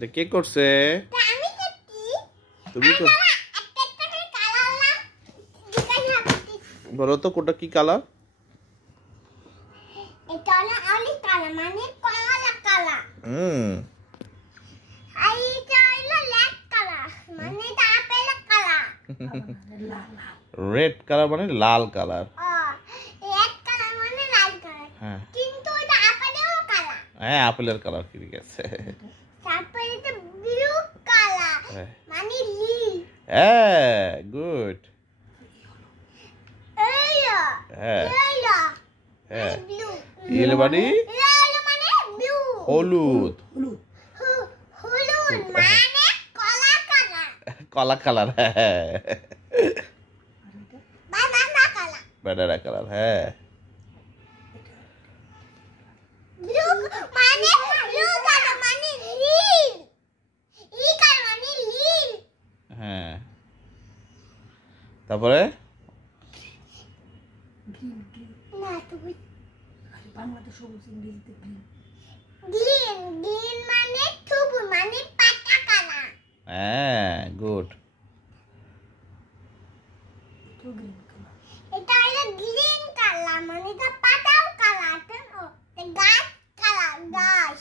এটা কে করছে? তুমি তো বলো তো কোনটা কি কালার? এটা হলো অলিভ কালার মানে কমলা কালার। আর এটা হলো রেড কালার মানে আপেল কালার। রেড কালার মানে লাল কালার। রেড কালার মানে লাল কালার। হ্যাঁ কিন্তু এটা আপেলের কালার। হ্যাঁ আপেলের কালার ঠিক আছে। তারপরে এটা ব্লু কালার মানে লিল। হ্যাঁ গুড। ইয়েলো হ্যাঁ ইয়েলো হ্যাঁ ব্লু। ইয়েলো মানে ব্লু। হলুদ। হলুদ মানে কলা কালার। কলা কালার হ্যাঁ। বানানা কালার। ব্যানানা কালার হ্যাঁ। ব্লু মানে ব্লু কালার মানে নীল। এই কালার মানে নীল। হ্যাঁ তারপরে না তুমি বাংলাতে সবুজ ইংরেজিতে গ্রিন। গ্রিন মানে সবুজ মানে পাতা কালার। হ্যাঁ গুড। তো গ্রিন কালার। এটা হলো গ্রিন কালার মানে এটা পাতাও কালার তো গাছ কালার গাছ।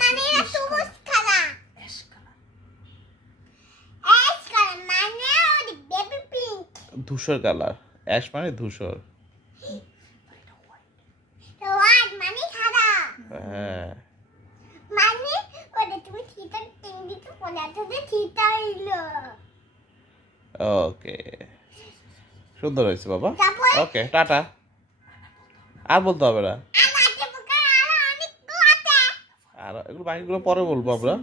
মানে এটা সবুজ colour. Ash colour. Ash colour মানে ওই বেবি পিঙ্ক। ধূসর কালার। অ্যাশ মানে ধূসর। হোয়াইট মানে সাদা। হ্যাঁ মানে ওটা তুমি থিটা টিঙ্গি তো বলে আছে যে থিটা হইলো। ওকে সুন্দর হয়েছে বাবা। তারপরে ওকে টাটা। আর বলতে হবে না। আমাকে বুকে আরো অনেক কথা। আর এগুলো বাকিগুলো পরে বলবো আমরা।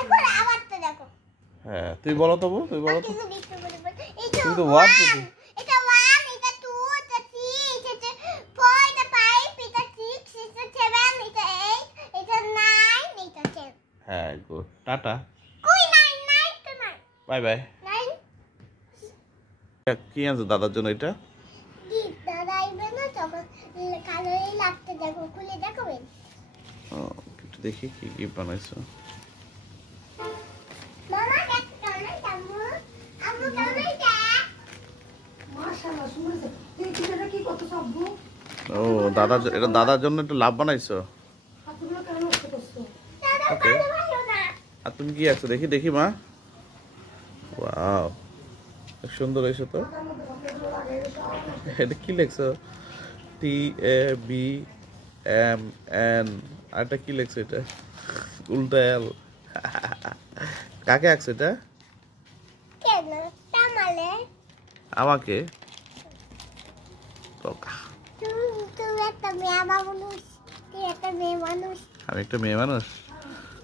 এখন আবার তো দেখো। হ্যাঁ তুই বলো তবু তুই বলো তো। কিছু দেখতে বলে বলে এই তুমি তো ওয়ার্ড তো এটা 1 এটা 2 এটা 3 এটা 4 এটা 5 এটা 6 এটা 7 এটা 8 এটা 9 এটা 10 হ্যাঁ গুড টাটা কই 9 তো 9 বাই বাই। 9 কি আনছো দাদার জন্য এটা? কি দাদা আইবে না তখন কালোই লাগতে দেখো খুলে দেখাবেন। ও একটু দেখি কি কি বানাইছো। মামা দেখ কালো আম্মু আম্মু কালো দেখ। মাশাআল্লাহ সুন্দর হয়েছে। এই চিটাটা কি কত সব্বু? ও এটা দাদার জন্য একটু লাভ বানাইছো। হাতগুলো কেন নষ্ট করছো? দাদা ওকে কালো ভালো না। আর তুমি কি আছো দেখি দেখি মা। ওয়াও খুব সুন্দর হয়েছে তো। তার মধ্যে কতগুলো লাগাই সব। এটা কি লেখছো? TABMN আর এটা কি লেখছো এটা? উল্টা এল। কাকে আঁকছো এটা? কেন তামালে আমাকে তুমি একটা মেয়ে মানুষ তুই একটা মেয়ে মানুষ। আমি একটা মেয়ে মানুষ।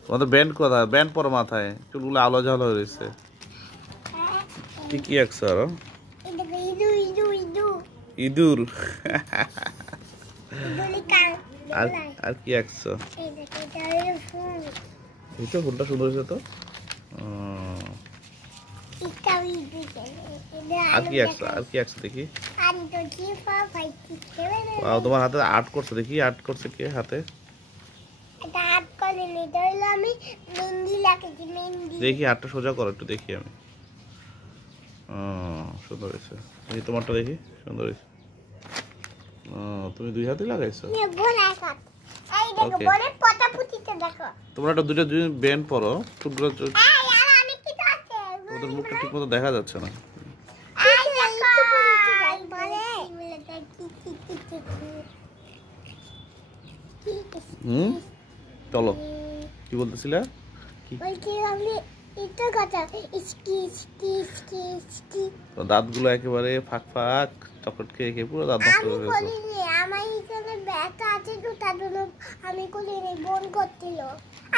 তোমাদের ব্যান্ড কোথায়? ব্যান্ড পরো মাথায় চুলগুলো আলো ঝালো হয়েছে। কি কি আঁকছো আরো? এটা ইদু ইদু ইদু ইঁদুর। ইদুলি কার আর আর কি আঁকছো? এটা হলো ফুল। এই তো ফুলটা সুন্দর হয়েছে তো। এটা ইদু আর কি আঁকছো? আর কি আঁকছো দেখি। আমি তো জিফা ফাইটি কেমন ওয়াও তোমার হাতে আর্ট করছো দেখি। আর্ট করছে কে হাতে? এটা হাত করে নি এটা হলো আমি মেহেন্দি লাগিয়েছি মেহেন্দি। দেখি আর্টটা সোজা করো একটু দেখি আমি। সুন্দর হয়েছে। দেখি তোমারটা দেখি সুন্দর হয়েছে। তুমি দুই হাতে লাগাইছো। নিয়ে বলা কাট এই দেখো Okay. বলে পটাপুটিতে দেখো। তোমরা একটা দুটো ব্যান্ড পরো চুলগুলো এই আর অনেক কিছু আছে ওদের মুখটা ঠিক মতো দেখা যাচ্ছে না। এই দেখো বলে চলো কি বলতেছিলে? বলছি আমি এটা কথা ইসকি ইসকি ইসকি ইসকি তো দাঁতগুলো একেবারে ফাঁক ফাঁক চকলেট খেয়ে খেয়ে পুরো দাঁত নষ্ট আমি হয়ে গেছে। করিনি আমার এখানে ব্যথা আছে তো তার জন্য আমি করিনি বোন করছিল।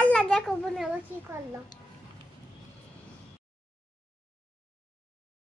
আল্লাহ দেখো বোন আমার কি করলো।